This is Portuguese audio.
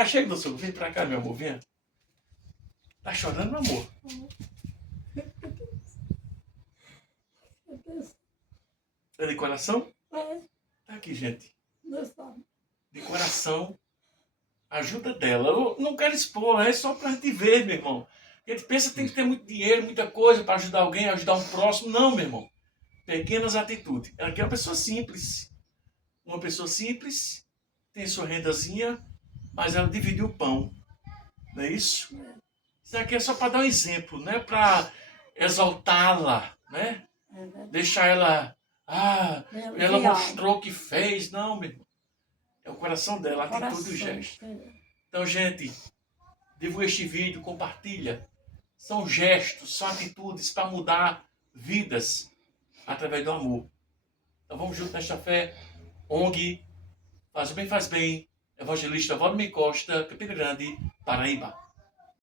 cá, chega do sul. Vem pra cá, meu amor, vem. Tá chorando, meu amor? É de coração? É, Tá aqui, gente. não sabe. De coração. Ajuda dela. Eu não quero expor, é só pra gente ver, meu irmão. A gente pensa que tem que ter muito dinheiro, muita coisa para ajudar alguém, ajudar um próximo. Não, meu irmão. Pequenas atitudes. Ela aqui é uma pessoa simples. Uma pessoa simples, tem sua rendazinha, mas ela dividiu o pão. Não é isso? Isso aqui é só para dar um exemplo, não é para exaltá-la, né? É verdade. Deixar ela. Ah, ela Real. mostrou o que fez. Não, meu irmão. É o coração dela, a atitude e o Coração. gesto. Então, gente, divulga este vídeo, compartilha. São gestos, são atitudes para mudar vidas através do amor. Então vamos juntos nesta fé. ONG Faz o Bem Faz Bem, Evangelista Valdemir Costa, Campina Grande, Paraíba.